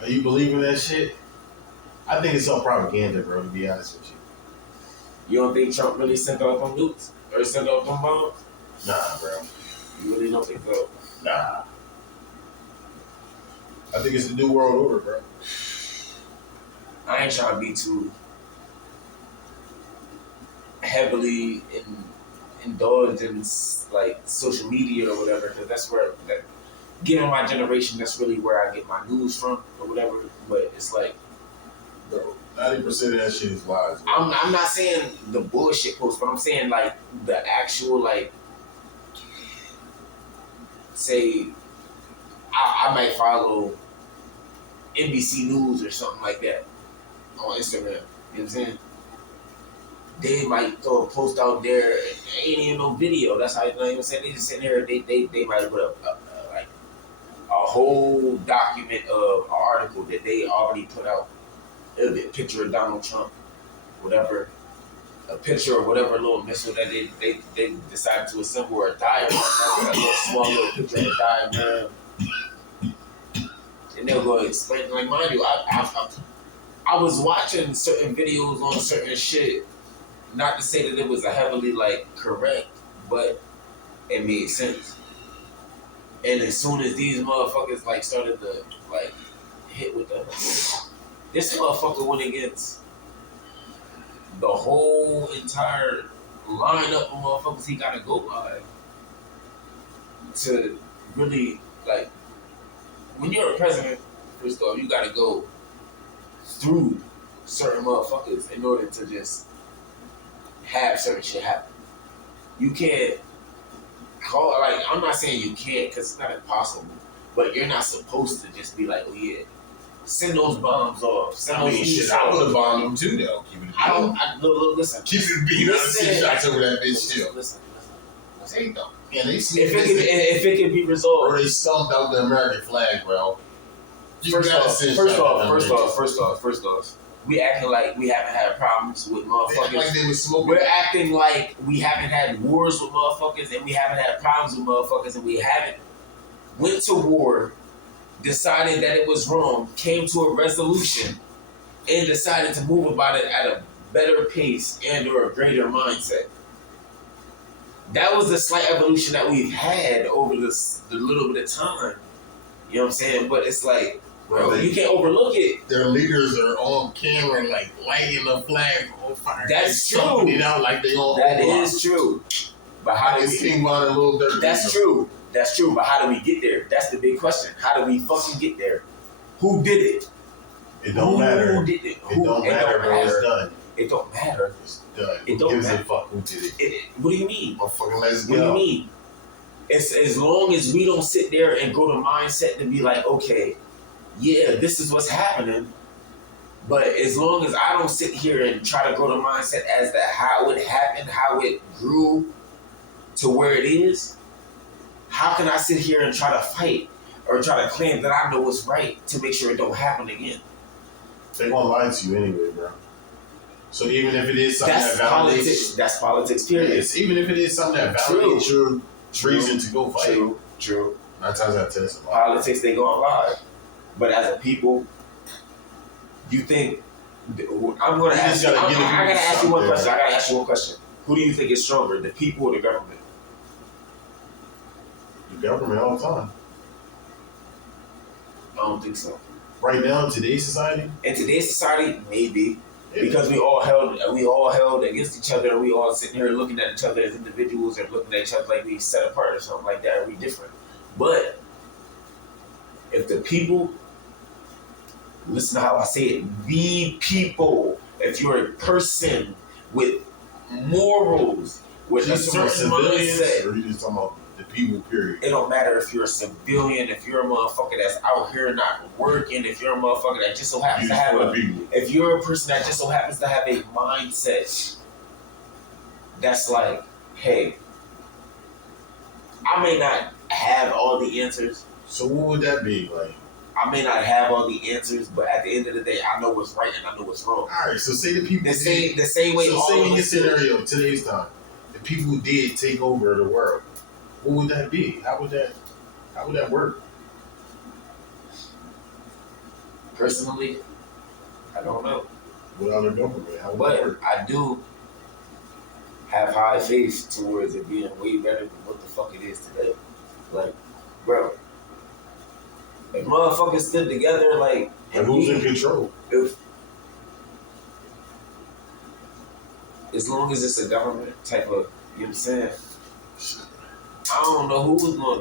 Are you believing that shit? I think it's all propaganda, bro. To be honest with you. You don't think Trump really sent out them nukes or sent out them bombs? Nah, bro. You really don't think so? Nah. I think it's the new world order, bro. I ain't trying to be too heavily indulged in like social media or whatever, because that's where, given my generation, that's really where I get my news from or whatever. But it's like, Bro, 90% of that shit is lies. Bro. I'm not saying the bullshit post, but I'm saying like the actual like, say, I might follow NBC News or something like that on Instagram. You know what I'm saying? They might throw a post out there, ain't even no video. That's how you know what I'm saying. They just sitting there. They might put up like a whole document of an article that they already put out. It'll be a picture of Donald Trump, whatever, a picture of whatever little missile that they decided to assemble, or a diagram, a little small little picture of a diagram, and they'll go explain. Like, mind you, I was watching certain videos on certain shit. Not to say that it was a heavily like correct, but it made sense. And as soon as these motherfuckers like started to like hit with the, this motherfucker went against the whole entire lineup of motherfuckers he gotta go by to really like. When you're a president, first off, you gotta go through certain motherfuckers in order to just have certain shit happen. You can't call, like, I'm not saying you can't because it's not impossible, but you're not supposed to just be like, oh yeah, send those bombs off. Send those shit, I would have bombed them too, though. Look, listen. Keep it being 6 shots over that bitch still. Listen. Say though. Yeah, they see if it can be resolved. Or they stumped out the American flag, bro. First off, we acting like we haven't had problems with motherfuckers. Like they was smoking. We're acting like we haven't had wars with motherfuckers, and we haven't had problems with motherfuckers, and we haven't went to war, decided that it was wrong, came to a resolution, and decided to move about it at a better pace and or a greater mindset. That was the slight evolution that we've had over the little bit of time. You know what I'm saying? But it's like, bro, you can't overlook it. Their leaders are on camera, like lighting the flag on fire. That's true. It out like they all. That is true. But how do we? King Von a little dirty. That's true. That's true. But how do we get there? That's the big question. How do we fucking get there? Who did it? It don't matter. Who did it? It don't matter, bro. It's done. It don't matter. It's done. It don't matter. Fuck who did it? What do you mean? Motherfucking let's go. What do you mean? It's as long as we don't sit there and go to mindset to be like, okay, yeah, this is what's happening. But as long as I don't sit here and try to go to mindset as to how it happened, how it grew to where it is, how can I sit here and try to fight or try to claim that I know what's right to make sure it don't happen again? They gonna lie to you anyway, bro. So even if it is something that validates politics, that's politics, period. Yes, even if it is something that validates your reason to go fight. True. 9 times out of 10, it's a lie. Politics, they gonna lie. But as a people, you think I'm gonna ask you? I gotta ask you one question. Who do you think is stronger, the people or the government? The government all the time. I don't think so. Right now, in today's society? In today's society, maybe. Yeah. Because we all held against each other, and we all sitting here looking at each other as individuals and looking at each other like we set apart or something like that, or we different. But if the people, listen to how I say it, the people, if you're a person with morals, with a certain mindset, or you just talking about the people, period? It don't matter if you're a civilian, if you're a motherfucker that's out here not working, if you're a motherfucker that just so happens to have if you're a person that just so happens to have a mindset that's like, hey, I may not have all the answers. So what would that be like? I may not have all the answers, but at the end of the day, I know what's right and I know what's wrong. All right, so say the people the same way. So say in your scenario today's time, the people who did take over the world, what would that be? How would that work? Personally, I don't know. Without a government, how would that But work? I do have high faith towards it being way better than what the fuck it is today. Like, bro, if motherfuckers stood together, like, And who's in control? if as long as it's a government type of, you know what I'm saying? I don't know who's going